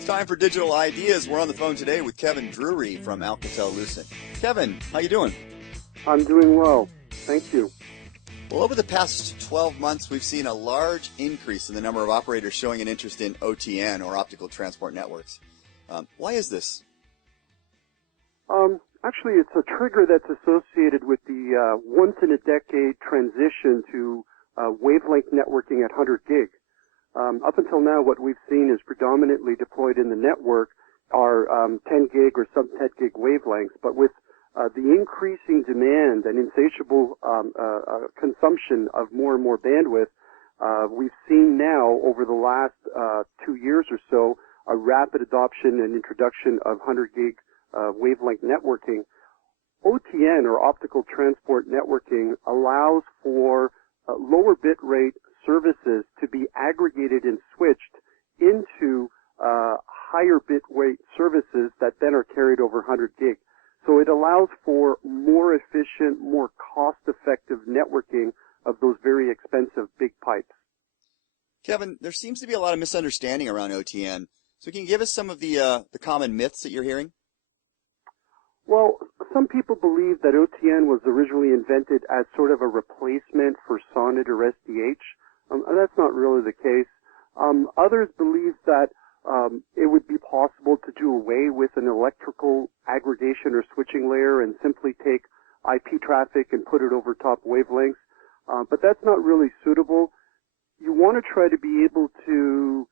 It's time for Digital Ideas. We're on the phone today with Kevin Drury from Alcatel-Lucent. Kevin, how you doing? I'm doing well. Thank you. Well, over the past 12 months, we've seen a large increase in the number of operators showing an interest in OTN, or Optical Transport Networks. Why is this? Actually, it's a trigger that's associated with the once-in-a-decade transition to wavelength networking at 100 gig. Up until now, what we've seen is predominantly deployed in the network are 10 gig or sub-10 gig wavelengths, but with the increasing demand and insatiable consumption of more and more bandwidth, we've seen now over the last 2 years or so a rapid adoption and introduction of 100 gig wavelength networking. OTN, or Optical Transport Networking, allows for lower bit rate services to be aggregated and switched into higher bit rate services that then are carried over 100 gig. So it allows for more efficient, more cost-effective networking of those very expensive big pipes. Kevin, there seems to be a lot of misunderstanding around OTN. So can you give us some of the common myths that you're hearing? Well, some people believe that OTN was originally invented as sort of a replacement for SONET or SDH. That's not really the case. Others believe that it would be possible to do away with an electrical aggregation or switching layer and simply take IP traffic and put it over top wavelengths. But that's not really suitable. You want to try to be able to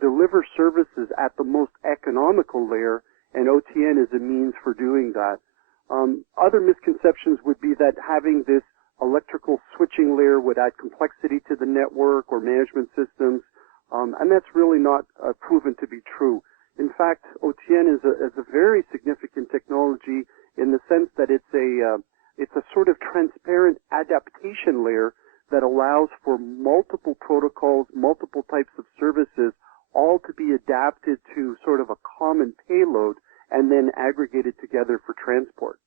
deliver services at the most economical layer, and OTN is a means for doing that. Other misconceptions would be that having this electrical switching layer would add complexity to the network or management systems, and that's really not proven to be true. In fact, OTN is a very significant technology in the sense that it's a sort of transparent adaptation layer that allows for multiple protocols, multiple types of services, all to be adapted to sort of a common payload and then aggregated together for transport.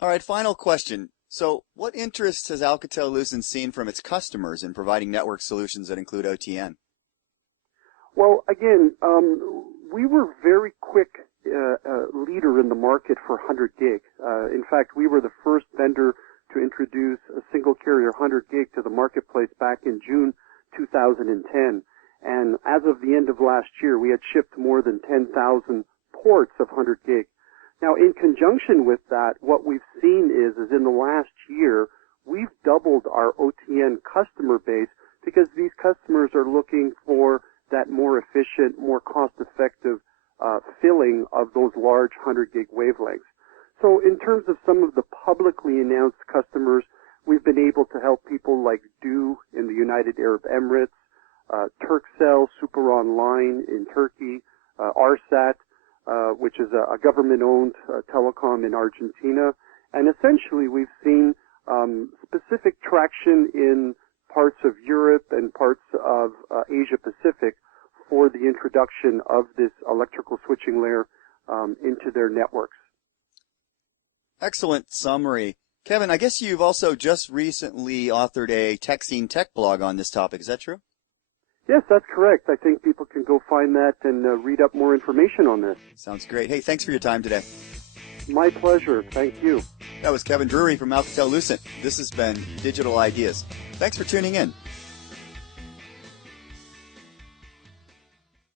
All right, final question. So what interest has Alcatel-Lucent seen from its customers in providing network solutions that include OTN? Well, again, we were very quick leader in the market for 100 gig. In fact, we were the first vendor to introduce a single carrier 100 gig to the marketplace back in June 2010. And as of the end of last year, we had shipped more than 10,000 ports of 100 gig. Now, in conjunction with that, what we've seen is in the last year, we've doubled our OTN customer base because these customers are looking for that more efficient, more cost-effective filling of those large 100 gig wavelengths. So in terms of some of the publicly announced customers, we've been able to help people like DO in the United Arab Emirates, Turkcell, Super Online in Turkey, ARSAT, which is a government-owned telecom in Argentina. And essentially, we've seen specific traction in parts of Europe and parts of Asia-Pacific for the introduction of this electrical switching layer into their networks. Excellent summary. Kevin, I guess you've also just recently authored a TechScene Tech blog on this topic. Is that true? Yes, that's correct. I think people can go find that and read up more information on this. Sounds great. Hey, thanks for your time today. My pleasure. Thank you. That was Kevin Drury from Alcatel-Lucent. This has been Digital Ideas. Thanks for tuning in.